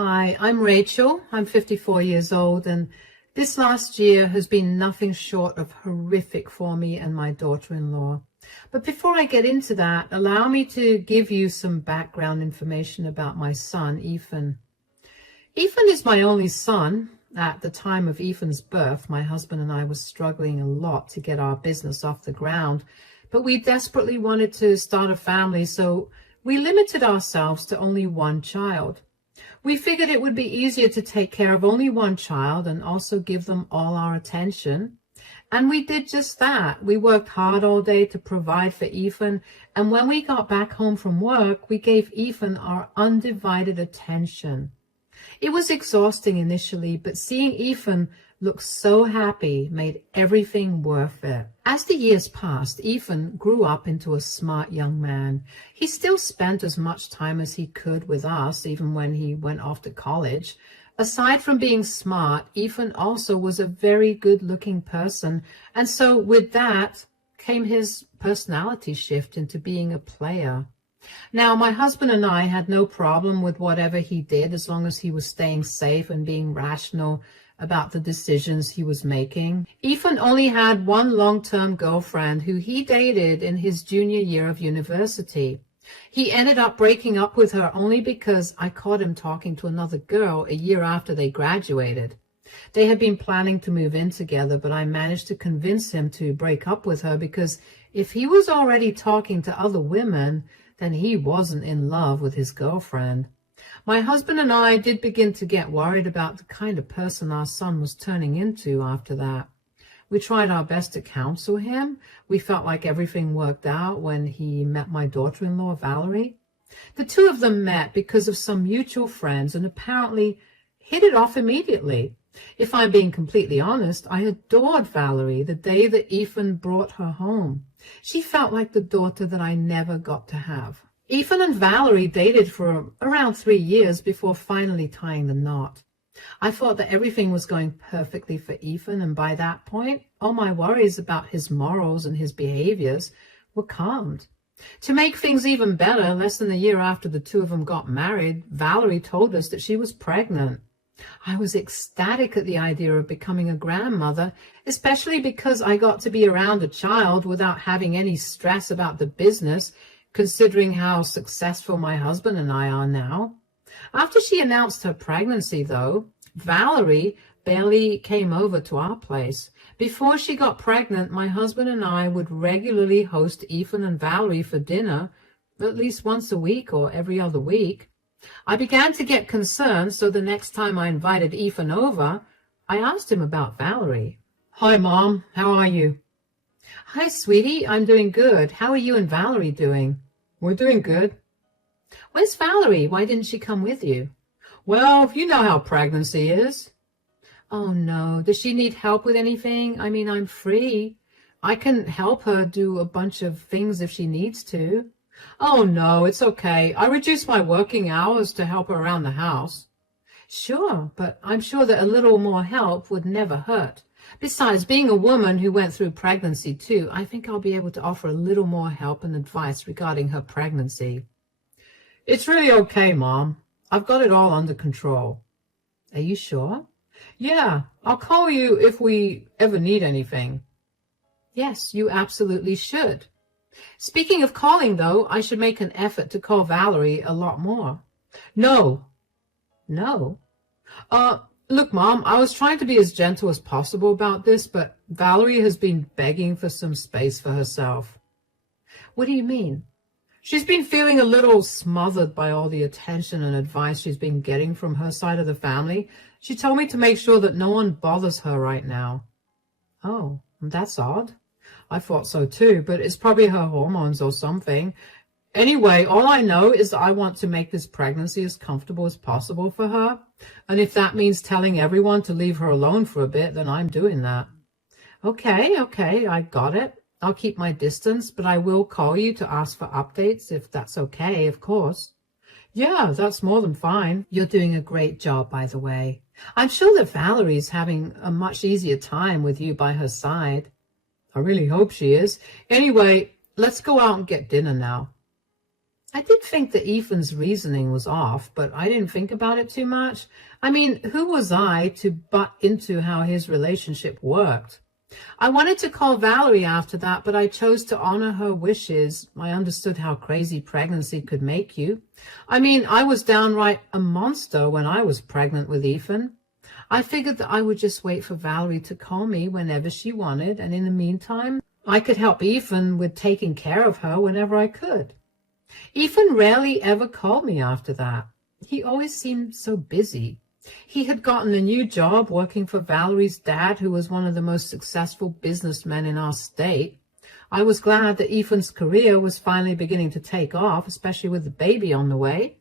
Hi, I'm Rachel. I'm 54 years old, and this last year has been nothing short of horrific for me and my daughter-in-law. But before I get into that, allow me to give you some background information about my son, Ethan. Ethan is my only son. At the time of Ethan's birth, my husband and I were struggling a lot to get our business off the ground, but we desperately wanted to start a family, so we limited ourselves to only one child. We figured it would be easier to take care of only one child and also give them all our attention. And we did just that. We worked hard all day to provide for Ethan, and when we got back home from work, we gave Ethan our undivided attention. It was exhausting initially, but seeing Ethan look so happy made everything worth it. As the years passed, Ethan grew up into a smart young man. He still spent as much time as he could with us, even when he went off to college. Aside from being smart, Ethan also was a very good-looking person, and so with that came his personality shift into being a player. Now, my husband and I had no problem with whatever he did as long as he was staying safe and being rational about the decisions he was making. Ethan only had one long-term girlfriend who he dated in his junior year of university. He ended up breaking up with her only because I caught him talking to another girl a year after they graduated. They had been planning to move in together, but I managed to convince him to break up with her because if he was already talking to other women, then he wasn't in love with his girlfriend. My husband and I did begin to get worried about the kind of person our son was turning into after that. We tried our best to counsel him. We felt like everything worked out when he met my daughter-in-law, Valerie. The two of them met because of some mutual friends and apparently hit it off immediately. If I'm being completely honest, I adored Valerie the day that Ethan brought her home. She felt like the daughter that I never got to have. Ethan and Valerie dated for around 3 years before finally tying the knot. I thought that everything was going perfectly for Ethan, and by that point, all my worries about his morals and his behaviors were calmed. To make things even better, less than a year after the two of them got married, Valerie told us that she was pregnant. I was ecstatic at the idea of becoming a grandmother, especially because I got to be around a child without having any stress about the business, considering how successful my husband and I are now. After she announced her pregnancy, though, Valerie barely came over to our place. Before she got pregnant, my husband and I would regularly host Ethan and Valerie for dinner, at least once a week or every other week. I began to get concerned, so the next time I invited Ethan over, I asked him about Valerie. "Hi, Mom. How are you?" "Hi, sweetie. I'm doing good. How are you and Valerie doing?" "We're doing good." "Where's Valerie? Why didn't she come with you?" "Well, you know how pregnancy is." "Oh, no. Does she need help with anything? I mean, I'm free. I can help her do a bunch of things if she needs to." "Oh, no, it's okay. I reduced my working hours to help her around the house." "Sure, but I'm sure that a little more help would never hurt. Besides, being a woman who went through pregnancy too, I think I'll be able to offer a little more help and advice regarding her pregnancy." "It's really okay, Mom. I've got it all under control." "Are you sure?" "Yeah, I'll call you if we ever need anything." "Yes, you absolutely should. Speaking of calling, though, I should make an effort to call Valerie a lot more." "No." "No?" Look, Mom, I was trying to be as gentle as possible about this, but Valerie has been begging for some space for herself." "What do you mean?" "She's been feeling a little smothered by all the attention and advice she's been getting from her side of the family. She told me to make sure that no one bothers her right now." "Oh, that's odd." "I thought so too, but it's probably her hormones or something. Anyway, all I know is that I want to make this pregnancy as comfortable as possible for her, and if that means telling everyone to leave her alone for a bit, then I'm doing that." Okay, I got it. I'll keep my distance, but I will call you to ask for updates, if that's okay, of course." "Yeah, that's more than fine." "You're doing a great job, by the way. I'm sure that Valerie's having a much easier time with you by her side." "I really hope she is. Anyway, let's go out and get dinner now." I did think that Ethan's reasoning was off, but I didn't think about it too much. I mean, who was I to butt into how his relationship worked? I wanted to call Valerie after that, but I chose to honor her wishes. I understood how crazy pregnancy could make you. I mean, I was downright a monster when I was pregnant with Ethan. I figured that I would just wait for Valerie to call me whenever she wanted, and in the meantime, I could help Ethan with taking care of her whenever I could. Ethan rarely ever called me after that. He always seemed so busy. He had gotten a new job working for Valerie's dad, who was one of the most successful businessmen in our state. I was glad that Ethan's career was finally beginning to take off, especially with the baby on the way.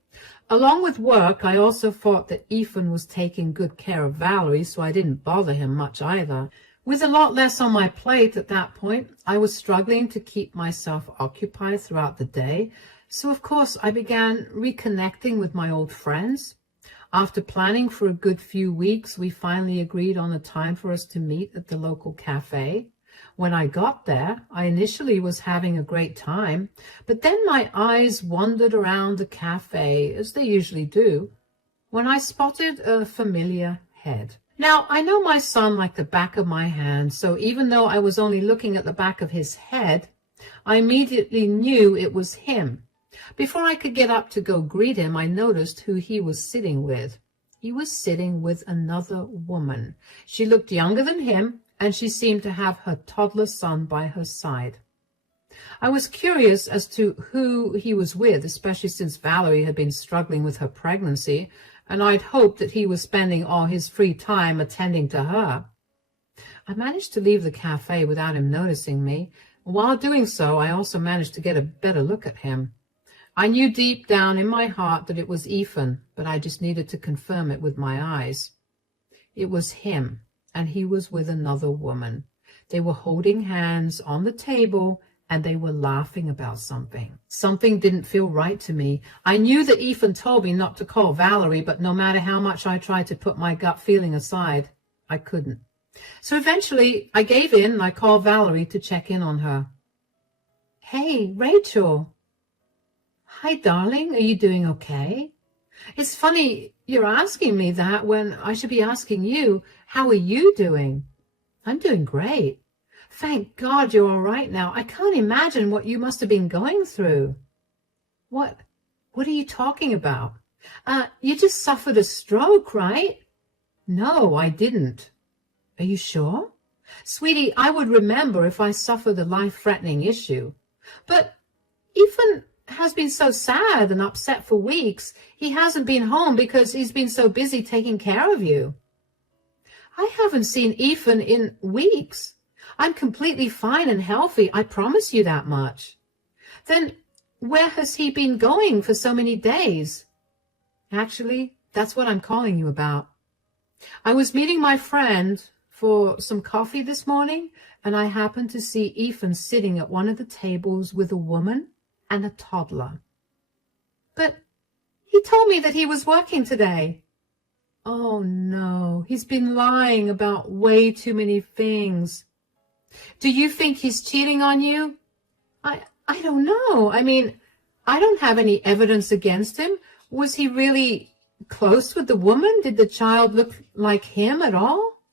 Along with work, I also thought that Ethan was taking good care of Valerie, so I didn't bother him much either. With a lot less on my plate at that point, I was struggling to keep myself occupied throughout the day. So, of course, I began reconnecting with my old friends. After planning for a good few weeks, we finally agreed on a time for us to meet at the local cafe. When I got there, I initially was having a great time, but then my eyes wandered around the cafe, as they usually do, when I spotted a familiar head. Now, I know my son like the back of my hand, so even though I was only looking at the back of his head, I immediately knew it was him. Before I could get up to go greet him, I noticed who he was sitting with. He was sitting with another woman. She looked younger than him, and she seemed to have her toddler son by her side. I was curious as to who he was with, especially since Valerie had been struggling with her pregnancy, and I'd hoped that he was spending all his free time attending to her. I managed to leave the cafe without him noticing me. While doing so, I also managed to get a better look at him. I knew deep down in my heart that it was Ethan, but I just needed to confirm it with my eyes. It was him, and he was with another woman. They were holding hands on the table, and they were laughing about something. Something didn't feel right to me. I knew that Ethan told me not to call Valerie, but no matter how much I tried to put my gut feeling aside, I couldn't. So eventually, I gave in and I called Valerie to check in on her. "Hey, Rachel." "Hi, darling. Are you doing okay? It's funny you're asking me that when I should be asking you, how are you doing?" "I'm doing great. Thank God you're all right now. I can't imagine what you must have been going through." What are you talking about? You just suffered a stroke, right?" "No, I didn't." "Are you sure?" "Sweetie, I would remember if I suffered a life-threatening issue. But Ethan has been so sad and upset for weeks. He hasn't been home because he's been so busy taking care of you." "I haven't seen Ethan in weeks. I'm completely fine and healthy. I promise you that much." "Then where has he been going for so many days?" "Actually, that's what I'm calling you about. I was meeting my friend for some coffee this morning, and I happened to see Ethan sitting at one of the tables with a woman and a toddler." "But he told me that he was working today." "Oh, no, he's been lying about way too many things." "Do you think he's cheating on you?" I don't know. I mean, I don't have any evidence against him. Was he really close with the woman? Did the child look like him at all?"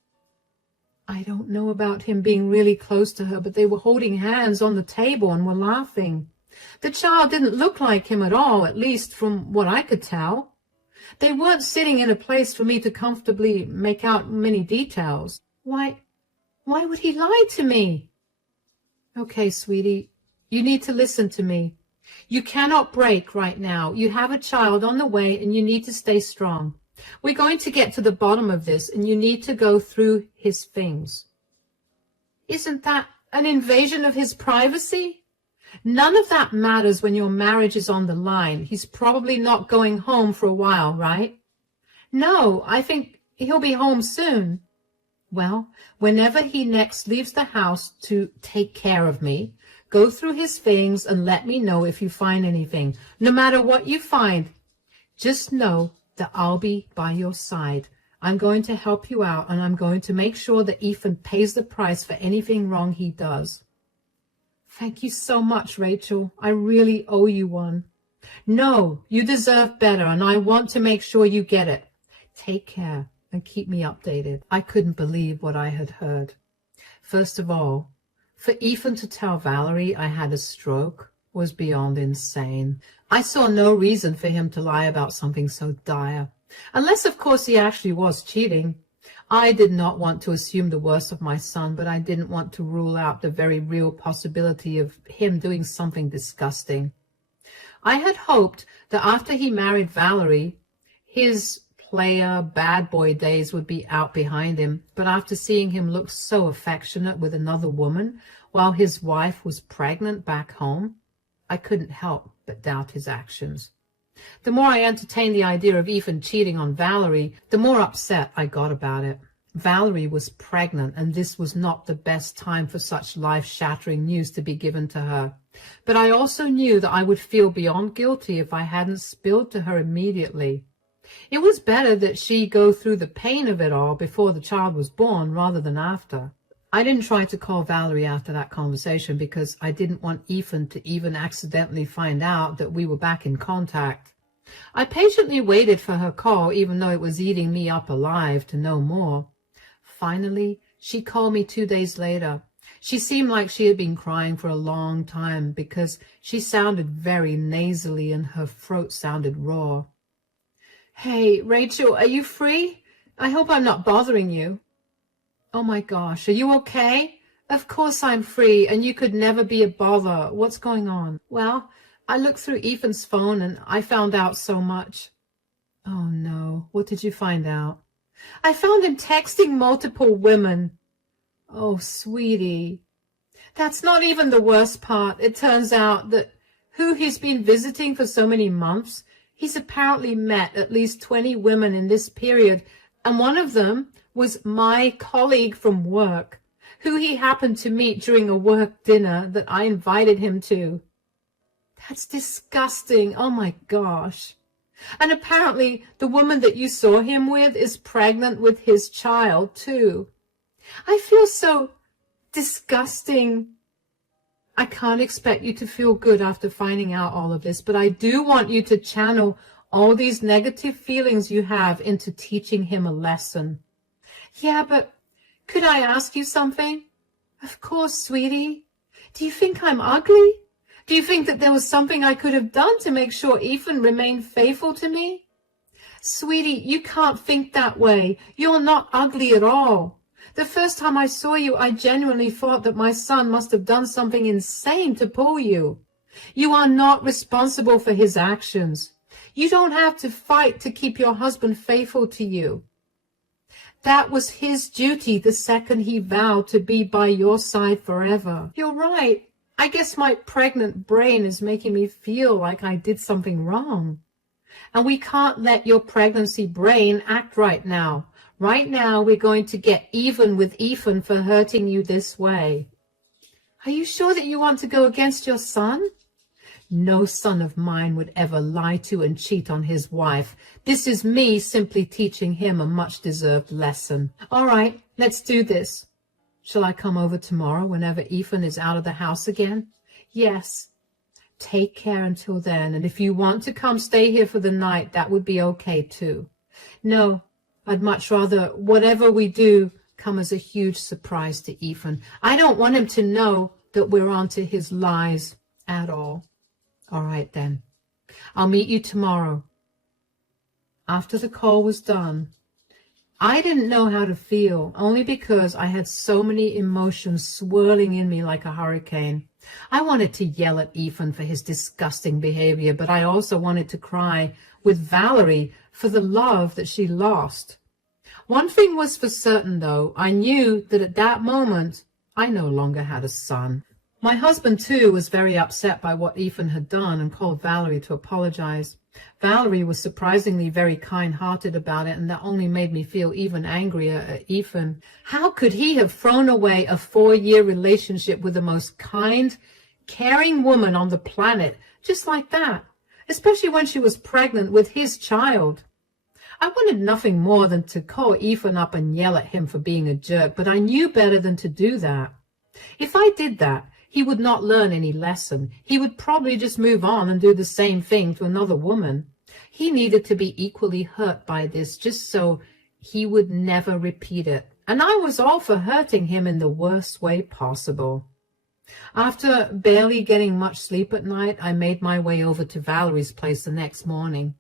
"I don't know about him being really close to her, but they were holding hands on the table and were laughing. The child didn't look like him at all, at least from what I could tell. They weren't sitting in a place for me to comfortably make out many details. Why would he lie to me?" "Okay, sweetie, you need to listen to me. You cannot break right now. You have a child on the way and you need to stay strong. We're going to get to the bottom of this and you need to go through his things." "Isn't that an invasion of his privacy?" "None of that matters when your marriage is on the line. He's probably not going home for a while, right?" "No, I think he'll be home soon." "Well, whenever he next leaves the house to take care of me, go through his things and let me know if you find anything. No matter what you find, just know that I'll be by your side. I'm going to help you out, and I'm going to make sure that Ethan pays the price for anything wrong he does." "Thank you so much, Rachel. I really owe you one." No, you deserve better, and I want to make sure you get it. Take care and keep me updated. I couldn't believe what I had heard. First of all, for Ethan to tell Valerie I had a stroke was beyond insane. I saw no reason for him to lie about something so dire. Unless, of course, he actually was cheating. I did not want to assume the worst of my son, but I didn't want to rule out the very real possibility of him doing something disgusting. I had hoped that after he married Valerie, his player, bad boy days would be out behind him, but after seeing him look so affectionate with another woman while his wife was pregnant back home, I couldn't help but doubt his actions. The more I entertained the idea of Ethan cheating on Valerie, the more upset I got about it. Valerie was pregnant, and this was not the best time for such life-shattering news to be given to her. But I also knew that I would feel beyond guilty if I hadn't spilled to her immediately. It was better that she go through the pain of it all before the child was born rather than after. I didn't try to call Valerie after that conversation because I didn't want Ethan to even accidentally find out that we were back in contact. I patiently waited for her call, even though it was eating me up alive to know more. Finally, she called me 2 days later. She seemed like she had been crying for a long time because she sounded very nasally and her throat sounded raw. Hey, Rachel, are you free? I hope I'm not bothering you. Oh my gosh, are you okay? Of course I'm free, and you could never be a bother. What's going on? Well, I looked through Ethan's phone and I found out so much. Oh no, what did you find out? I found him texting multiple women. Oh, sweetie. That's not even the worst part. It turns out that who he's been visiting for so many months, he's apparently met at least 20 women in this period, and one of them was my colleague from work, who he happened to meet during a work dinner that I invited him to. That's disgusting. Oh my gosh. And apparently the woman that you saw him with is pregnant with his child too. I feel so disgusting. I can't expect you to feel good after finding out all of this, but I do want you to channel all these negative feelings you have into teaching him a lesson. Yeah, but could I ask you something? Of course, sweetie. Do you think I'm ugly? Do you think that there was something I could have done to make sure Ethan remained faithful to me? Sweetie, you can't think that way. You're not ugly at all. The first time I saw you, I genuinely thought that my son must have done something insane to pull you. You are not responsible for his actions. You don't have to fight to keep your husband faithful to you. That was his duty the second he vowed to be by your side forever. You're right. I guess my pregnant brain is making me feel like I did something wrong. And we can't let your pregnancy brain act right now. Right now, we're going to get even with Ethan for hurting you this way. Are you sure that you want to go against your son? No son of mine would ever lie to and cheat on his wife. This is me simply teaching him a much-deserved lesson. All right, let's do this. Shall I come over tomorrow whenever Ethan is out of the house again? Yes. Take care until then, and if you want to come stay here for the night, that would be okay too. No, I'd much rather whatever we do come as a huge surprise to Ethan. I don't want him to know that we're onto his lies at all. All right, then. I'll meet you tomorrow. After the call was done, I didn't know how to feel, only because I had so many emotions swirling in me like a hurricane. I wanted to yell at Ethan for his disgusting behavior, but I also wanted to cry with Valerie for the love that she lost. One thing was for certain, though. I knew that at that moment, I no longer had a son. My husband, too, was very upset by what Ethan had done and called Valerie to apologize. Valerie was surprisingly very kind-hearted about it, and that only made me feel even angrier at Ethan. How could he have thrown away a 4-year relationship with the most kind, caring woman on the planet just like that, especially when she was pregnant with his child? I wanted nothing more than to call Ethan up and yell at him for being a jerk, but I knew better than to do that. If I did that, he would not learn any lesson. He would probably just move on and do the same thing to another woman. He needed to be equally hurt by this just so he would never repeat it. And I was all for hurting him in the worst way possible. After barely getting much sleep at night, I made my way over to Valerie's place the next morning.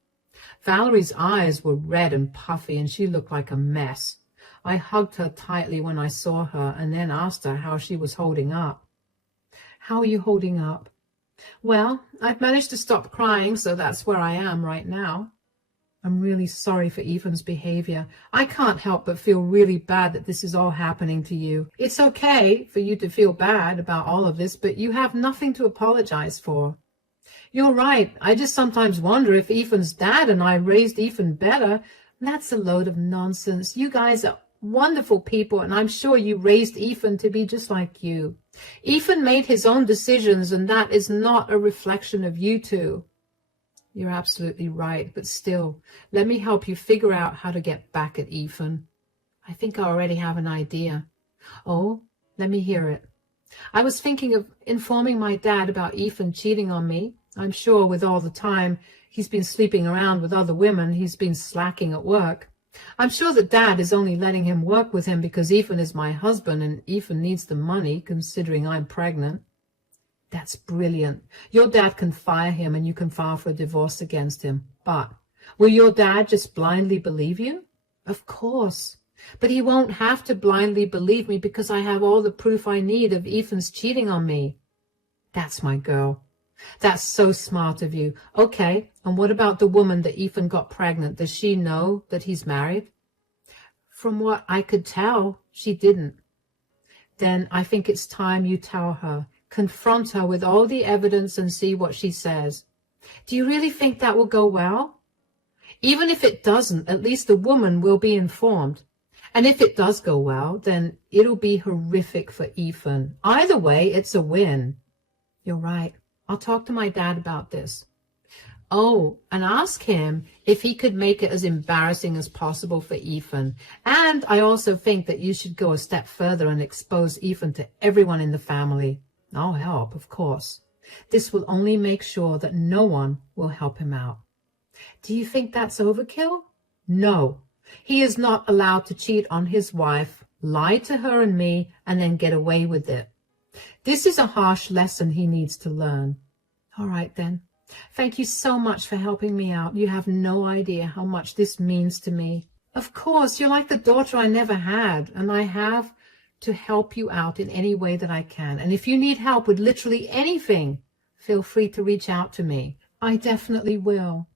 Valerie's eyes were red and puffy, and she looked like a mess. I hugged her tightly when I saw her, and then asked her how she was holding up. How are you holding up? Well, I've managed to stop crying, so that's where I am right now. I'm really sorry for Ethan's behavior. I can't help but feel really bad that this is all happening to you. It's okay for you to feel bad about all of this, but you have nothing to apologize for. You're right. I just sometimes wonder if Ethan's dad and I raised Ethan better. That's a load of nonsense. You guys are wonderful people, and I'm sure you raised Ethan to be just like you. Ethan made his own decisions, and that is not a reflection of you two. You're absolutely right, but still, let me help you figure out how to get back at Ethan. I think I already have an idea. Oh, let me hear it. I was thinking of informing my dad about Ethan cheating on me. I'm sure with all the time he's been sleeping around with other women, he's been slacking at work. I'm sure that Dad is only letting him work with him because Ethan is my husband and Ethan needs the money, considering I'm pregnant. That's brilliant. Your dad can fire him and you can file for a divorce against him. But will your dad just blindly believe you? Of course. But he won't have to blindly believe me because I have all the proof I need of Ethan's cheating on me. That's my girl. That's so smart of you. Okay, and what about the woman that Ethan got pregnant? Does she know that he's married? From what I could tell, she didn't. Then I think it's time you tell her. Confront her with all the evidence and see what she says. Do you really think that will go well? Even if it doesn't, at least the woman will be informed. And if it does go well, then it'll be horrific for Ethan. Either way, it's a win. You're right. I'll talk to my dad about this. Oh, and ask him if he could make it as embarrassing as possible for Ethan. And I also think that you should go a step further and expose Ethan to everyone in the family. I'll help, of course. This will only make sure that no one will help him out. Do you think that's overkill? No. He is not allowed to cheat on his wife, lie to her and me, and then get away with it. This is a harsh lesson he needs to learn. All right, then. Thank you so much for helping me out. You have no idea how much this means to me. Of course, you're like the daughter I never had, and I have to help you out in any way that I can. And if you need help with literally anything, feel free to reach out to me. I definitely will.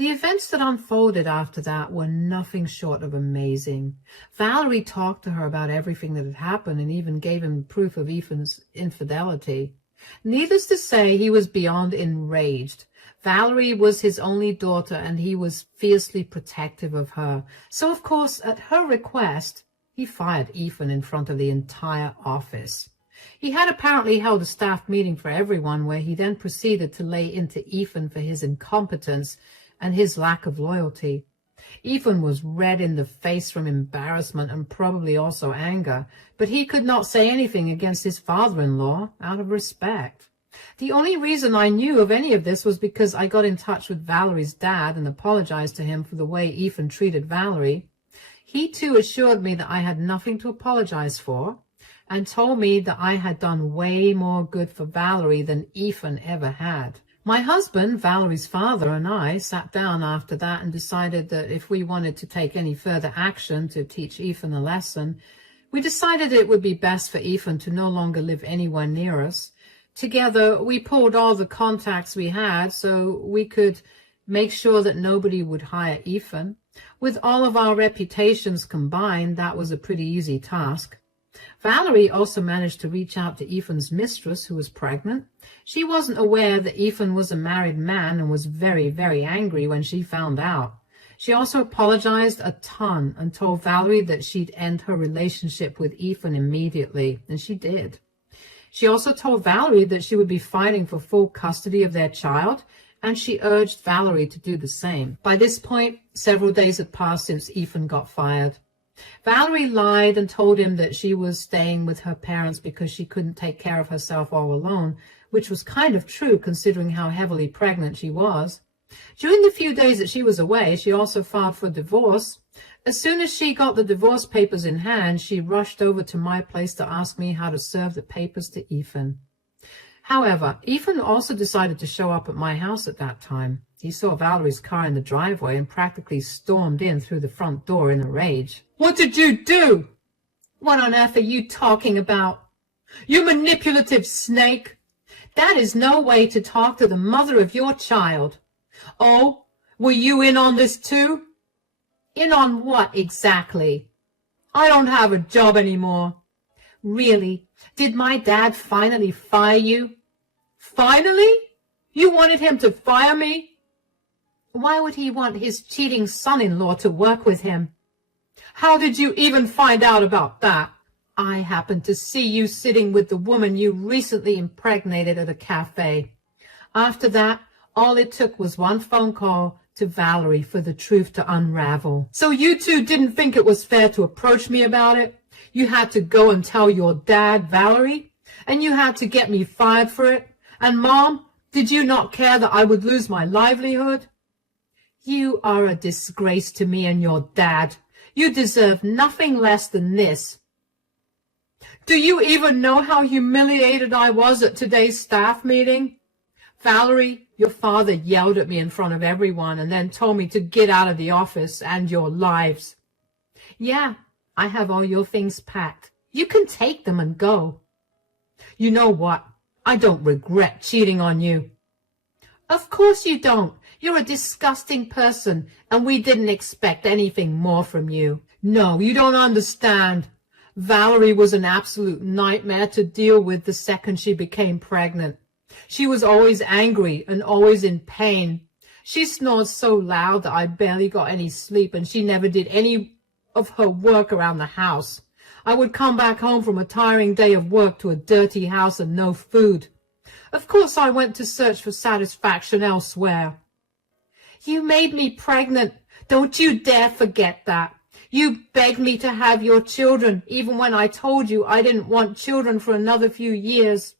The events that unfolded after that were nothing short of amazing. Valerie talked to her about everything that had happened and even gave him proof of Ethan's infidelity. Needless to say, he was beyond enraged. Valerie was his only daughter and he was fiercely protective of her. So, of course, at her request, he fired Ethan in front of the entire office. He had apparently held a staff meeting for everyone where he then proceeded to lay into Ethan for his incompetence and his lack of loyalty. Ethan was red in the face from embarrassment and probably also anger, but he could not say anything against his father-in-law out of respect. The only reason I knew of any of this was because I got in touch with Valerie's dad and apologized to him for the way Ethan treated Valerie. He too assured me that I had nothing to apologize for and told me that I had done way more good for Valerie than Ethan ever had. My husband, Valerie's father, and I sat down after that and decided that if we wanted to take any further action to teach Ethan a lesson, we decided it would be best for Ethan to no longer live anywhere near us. Together, we pulled all the contacts we had so we could make sure that nobody would hire Ethan. With all of our reputations combined, that was a pretty easy task. Valerie also managed to reach out to Ethan's mistress, who was pregnant. She wasn't aware that Ethan was a married man and was very, very angry when she found out. She also apologized a ton and told Valerie that she'd end her relationship with Ethan immediately, and she did. She also told Valerie that she would be fighting for full custody of their child, and she urged Valerie to do the same. By this point, several days had passed since Ethan got fired. Valerie lied and told him that she was staying with her parents because she couldn't take care of herself all alone, which was kind of true considering how heavily pregnant she was. During the few days that she was away, she also filed for divorce. As soon as she got the divorce papers in hand, she rushed over to my place to ask me how to serve the papers to Ethan. However, Ethan also decided to show up at my house at that time. He saw Valerie's car in the driveway and practically stormed in through the front door in a rage. "What did you do?" "What on earth are you talking about? You manipulative snake! That is no way to talk to the mother of your child." "Oh, were you in on this too?" "In on what exactly?" "I don't have a job anymore." "Really? Did my dad finally fire you?" "Finally? You wanted him to fire me?" "Why would he want his cheating son-in-law to work with him?" "How did you even find out about that?" "I happened to see you sitting with the woman you recently impregnated at a cafe. After that, all it took was one phone call to Valerie for the truth to unravel." "So you two didn't think it was fair to approach me about it? You had to go and tell your dad, Valerie, and you had to get me fired for it? And Mom, did you not care that I would lose my livelihood?" "You are a disgrace to me and your dad. You deserve nothing less than this." "Do you even know how humiliated I was at today's staff meeting? Valerie, your father yelled at me in front of everyone and then told me to get out of the office and your lives." "Yeah, I have all your things packed. You can take them and go." "You know what? I don't regret cheating on you." "Of course you don't. You're a disgusting person, and we didn't expect anything more from you." "No, you don't understand. Valerie was an absolute nightmare to deal with the second she became pregnant. She was always angry and always in pain. She snored so loud that I barely got any sleep, and she never did any of her work around the house. I would come back home from a tiring day of work to a dirty house and no food. Of course I went to search for satisfaction elsewhere." "You made me pregnant. Don't you dare forget that. You begged me to have your children, even when I told you I didn't want children for another few years.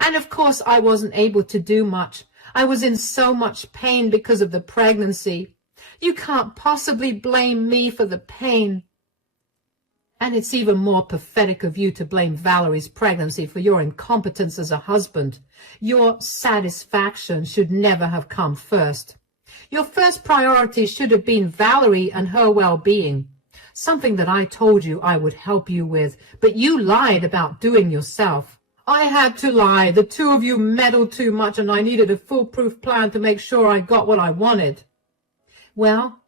And of course I wasn't able to do much. I was in so much pain because of the pregnancy. You can't possibly blame me for the pain. And it's even more pathetic of you to blame Valerie's pregnancy for your incompetence as a husband. Your satisfaction should never have come first. Your first priority should have been Valerie and her well-being, something that I told you I would help you with, but you lied about doing yourself." "I had to lie. The two of you meddled too much, and I needed a foolproof plan to make sure I got what I wanted." "Well,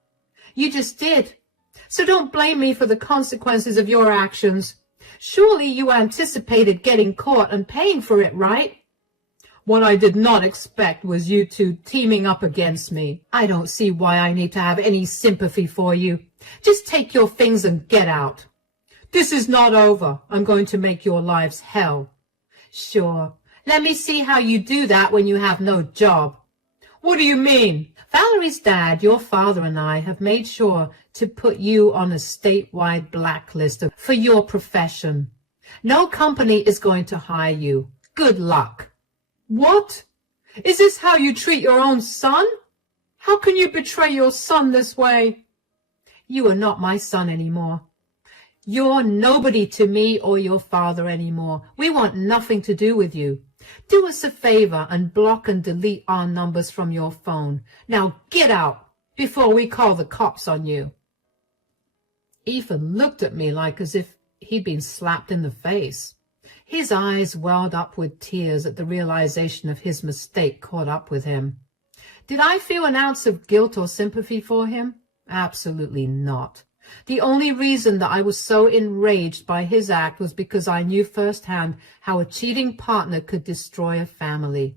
you just did. So don't blame me for the consequences of your actions. Surely you anticipated getting caught and paying for it, right?" "What I did not expect was you two teaming up against me." "I don't see why I need to have any sympathy for you. Just take your things and get out." "This is not over. I'm going to make your lives hell." "Sure. Let me see how you do that when you have no job." "What do you mean?" "Valerie's dad, your father, and I have made sure to put you on a statewide blacklist for your profession. No company is going to hire you. Good luck." "What? Is this how you treat your own son? How can you betray your son this way?" "You are not my son anymore. You're nobody to me or your father anymore. We want nothing to do with you. Do us a favor and block and delete our numbers from your phone. Now get out before we call the cops on you." Ethan looked at me like as if he'd been slapped in the face. His eyes welled up with tears at the realization of his mistake caught up with him. Did I feel an ounce of guilt or sympathy for him? Absolutely not. The only reason that I was so enraged by his act was because I knew firsthand how a cheating partner could destroy a family.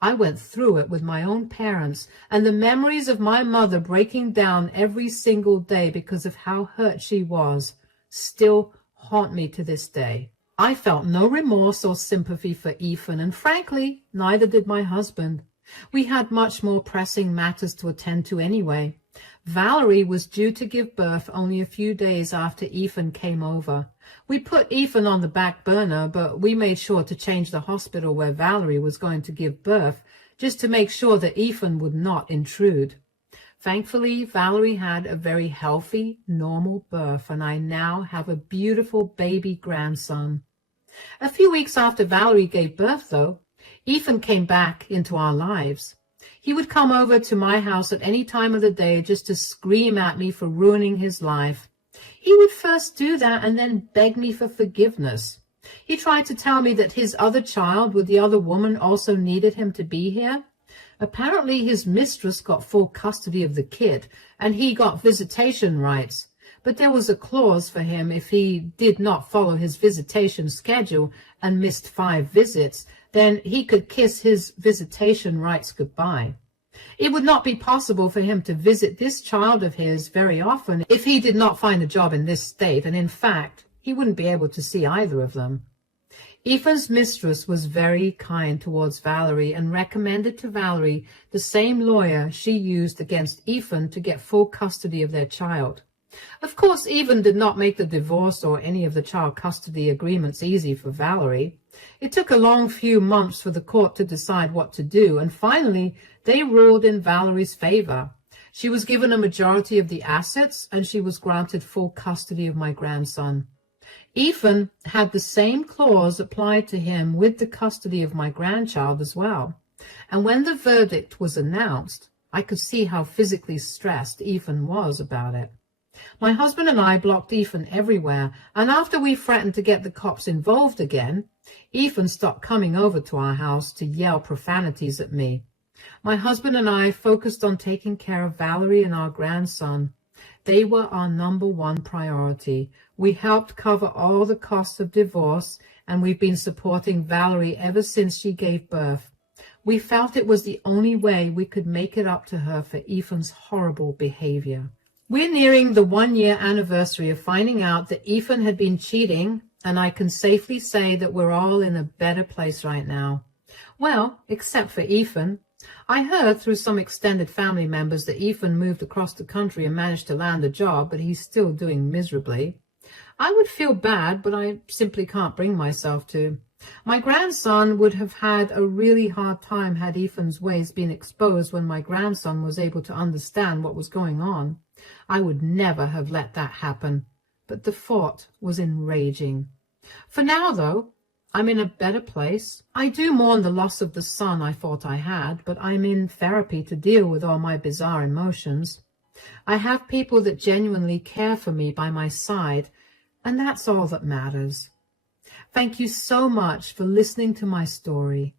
I went through it with my own parents, and the memories of my mother breaking down every single day because of how hurt she was still haunt me to this day. I felt no remorse or sympathy for Ethan, and frankly, neither did my husband. We had much more pressing matters to attend to anyway. Valerie was due to give birth only a few days after Ethan came over. We put Ethan on the back burner, but we made sure to change the hospital where Valerie was going to give birth, just to make sure that Ethan would not intrude. Thankfully, Valerie had a very healthy, normal birth, and I now have a beautiful baby grandson. A few weeks after Valerie gave birth, though, Ethan came back into our lives. He would come over to my house at any time of the day just to scream at me for ruining his life. He would first do that and then beg me for forgiveness. He tried to tell me that his other child with the other woman also needed him to be here. Apparently his mistress got full custody of the kid, and he got visitation rights. But there was a clause for him if he did not follow his visitation schedule and missed 5 visits, then he could kiss his visitation rights goodbye. It would not be possible for him to visit this child of his very often if he did not find a job in this state, and in fact, he wouldn't be able to see either of them. Ethan's mistress was very kind towards Valerie and recommended to Valerie the same lawyer she used against Ethan to get full custody of their child. Of course, Ethan did not make the divorce or any of the child custody agreements easy for Valerie. It took a long few months for the court to decide what to do, and finally they ruled in Valerie's favor. She was given a majority of the assets, and she was granted full custody of my grandson. Ethan had the same clause applied to him with the custody of my grandchild as well. And when the verdict was announced, I could see how physically stressed Ethan was about it. My husband and I blocked Ethan everywhere, and after we threatened to get the cops involved again, Ethan stopped coming over to our house to yell profanities at me. My husband and I focused on taking care of Valerie and our grandson. They were our #1 priority. We helped cover all the costs of divorce, and we've been supporting Valerie ever since she gave birth. We felt it was the only way we could make it up to her for Ethan's horrible behavior. We're nearing the 1-year anniversary of finding out that Ethan had been cheating, and I can safely say that we're all in a better place right now. Well, except for Ethan. I heard through some extended family members that Ethan moved across the country and managed to land a job, but he's still doing miserably. I would feel bad, but I simply can't bring myself to. My grandson would have had a really hard time had Ethan's ways been exposed when my grandson was able to understand what was going on. I would never have let that happen, but the thought was enraging. For now, though, I'm in a better place. I do mourn the loss of the son I thought I had, but I'm in therapy to deal with all my bizarre emotions. I have people that genuinely care for me by my side, and that's all that matters. Thank you so much for listening to my story.